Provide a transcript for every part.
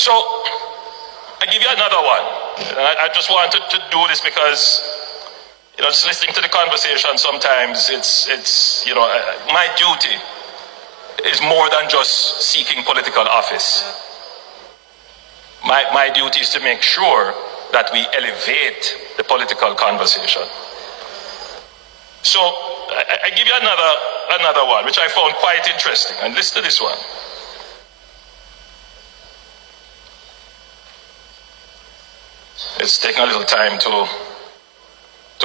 So, I give you another one. I just wanted to do this because, just listening to the conversation sometimes, it's my duty is more than just seeking political office. My duty is to make sure that we elevate the political conversation. So, I give you another one, which I found quite interesting, and listen to this one. It's taking a little time to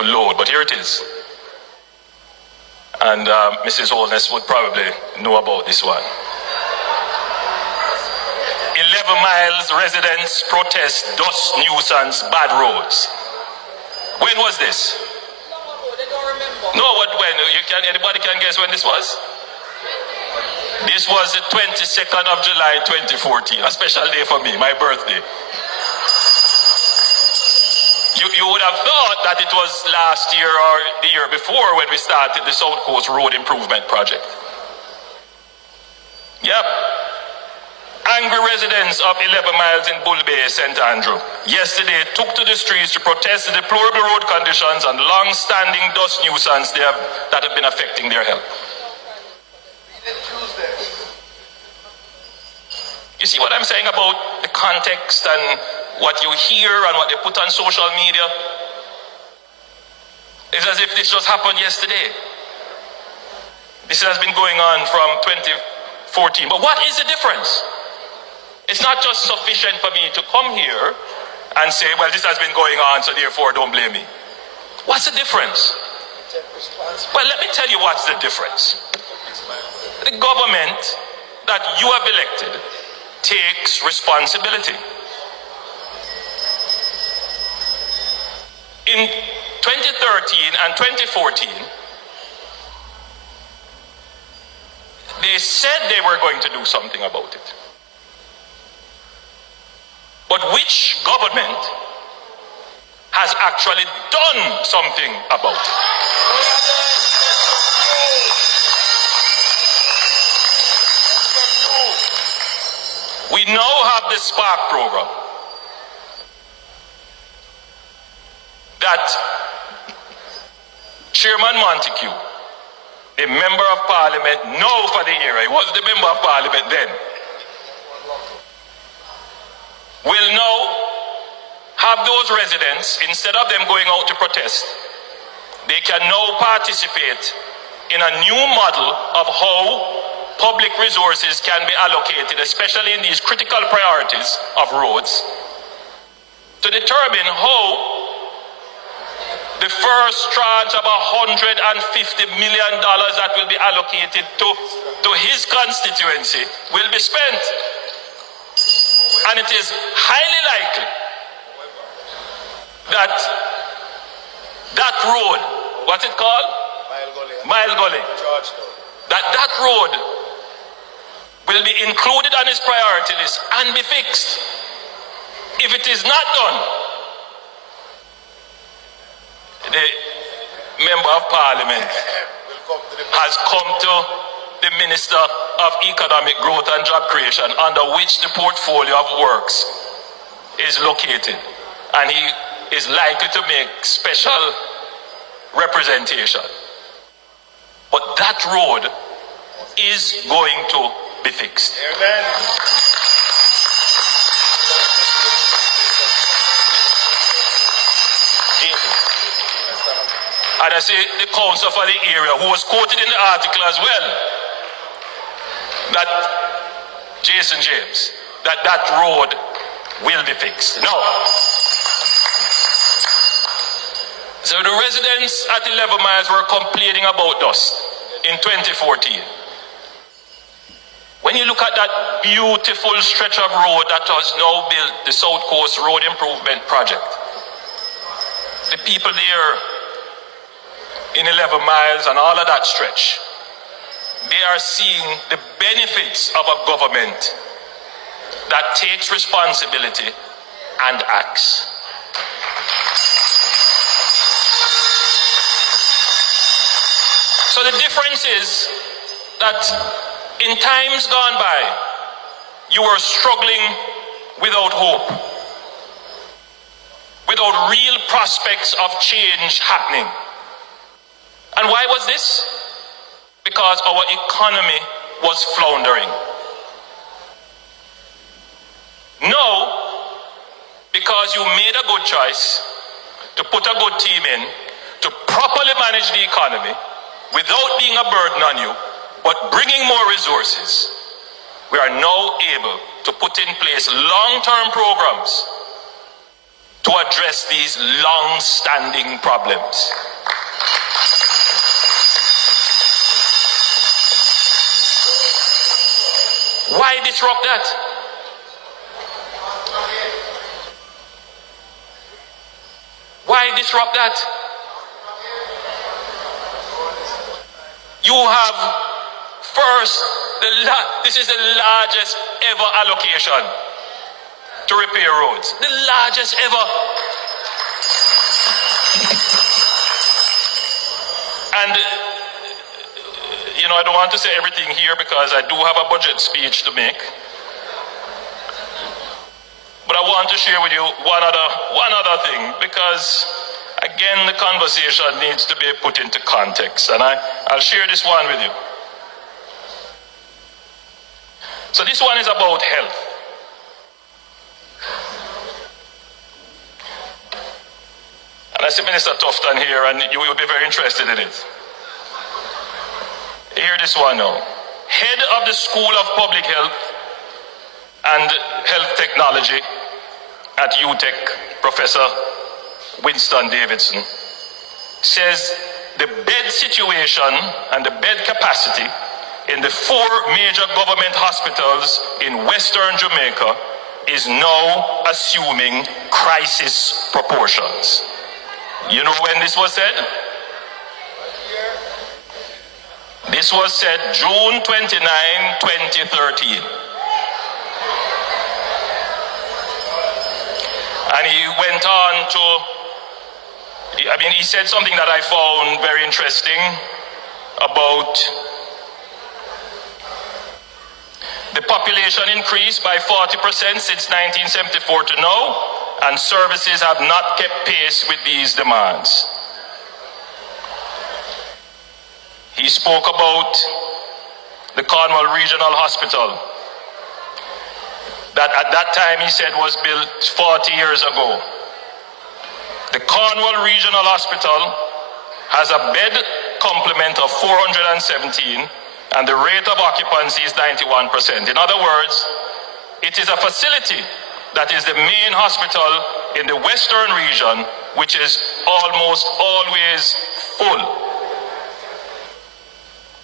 load, but here it is. And Mrs. Holiness would probably know about this one. 11 miles residents protest dust nuisance, bad roads. When was this? No, when? Anybody can guess when this was? This was the 22nd of July 2014, a special day for me, my birthday. You would have thought that it was last year or the year before when we started the South Coast Road Improvement Project. Yep. Angry residents of 11 miles in Bull Bay, St. Andrew, yesterday took to the streets to protest the deplorable road conditions and long-standing dust nuisance that have been affecting their health. You see what I'm saying about the context and what you hear and what they put on social media? It's as if this just happened yesterday. This has been going on from 2014. But what is the difference? It's not just sufficient for me to come here and say, well, this has been going on, so therefore don't blame me. What's the difference? Well, let me tell you what's the difference. The government that you have elected takes responsibility. In 2013 and 2014, they said they were going to do something about it. But which government has actually done something about it? We now have the Spark program that Chairman Montague, the Member of Parliament, now for the era, he was the Member of Parliament then, will now have those residents, instead of them going out to protest, they can now participate in a new model of how public resources can be allocated, especially in these critical priorities of roads, to determine how the first tranche of $150 million that will be allocated to his constituency will be spent. And it is highly likely that that road, what's it called? Mile Gully. That road will be included on his priority list and be fixed. If it is not done, the Member of Parliament has come to the Minister of Economic Growth and Job Creation, under which the portfolio of works is located, and he is likely to make special representation. But that road is going to be fixed. Amen. And I see the council for the area, who was quoted in the article as well, that Jason James, that road will be fixed. No. So the residents at 11 miles were complaining about dust in 2014. When you look at that beautiful stretch of road that was now built, the South Coast Road Improvement Project, the people there in 11 miles and all of that stretch, they are seeing the benefits of a government that takes responsibility and acts. So the difference is that in times gone by, you were struggling without hope, without real prospects of change happening. And why was this? Because our economy was floundering. No, because you made a good choice to put a good team in, to properly manage the economy without being a burden on you, but bringing more resources. We are now able to put in place long-term programs to address these long-standing problems. Why disrupt that? Why disrupt that? You have first, this is the largest ever allocation to repair roads. The largest ever. And, you know, I don't want to say everything here because I do have a budget speech to make. But I want to share with you one other thing, because again, the conversation needs to be put into context, and I'll share this one with you. So this one is about health. And I see Minister Tufton here, and you will be very interested in it. Hear this one now. Head of the School of Public Health and Health Technology at UTech, Professor Winston Davidson, says the bed situation and the bed capacity in the 4 major government hospitals in Western Jamaica is now assuming crisis proportions. You know when this was said? This was said June 29, 2013. And he went on to, he said something that I found very interesting about the population increased by 40% since 1974 to now, and services have not kept pace with these demands. He spoke about the Cornwall Regional Hospital, that at that time he said was built 40 years ago. The Cornwall Regional Hospital has a bed complement of 417, and the rate of occupancy is 91%. In other words, it is a facility that is the main hospital in the Western region, which is almost always full.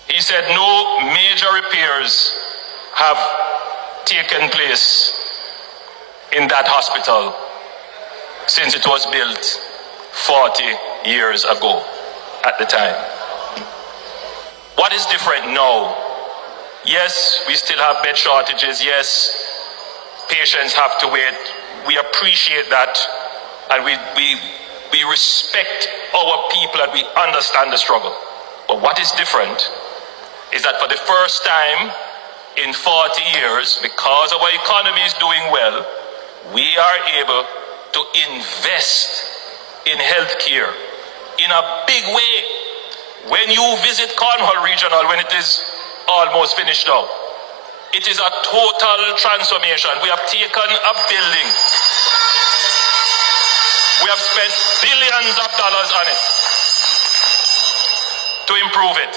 He said no major repairs have taken place in that hospital since it was built 40 years ago at the time. What is different now? Yes, we still have bed shortages. Yes, patients have to wait. We appreciate that, and we respect our people, and we understand the struggle. But what is different is that for the first time in 40 years, because our economy is doing well, we are able to invest in healthcare in a big way. When you visit Cornwall Regional, when it is almost finished now, it is a total transformation. We have taken a building. We have spent billions of dollars on it to improve it.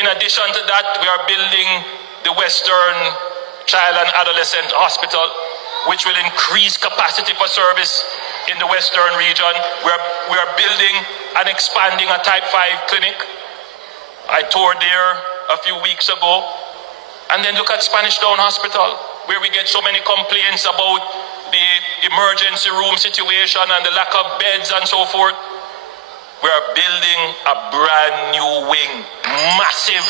In addition to that, we are building the Western Child and Adolescent Hospital, which will increase capacity for service in the Western region. We are building and expanding a Type 5 clinic. I toured there a few weeks ago. And then look at Spanish Town Hospital, where we get so many complaints about the emergency room situation and the lack of beds and so forth. We are building a brand new wing, massive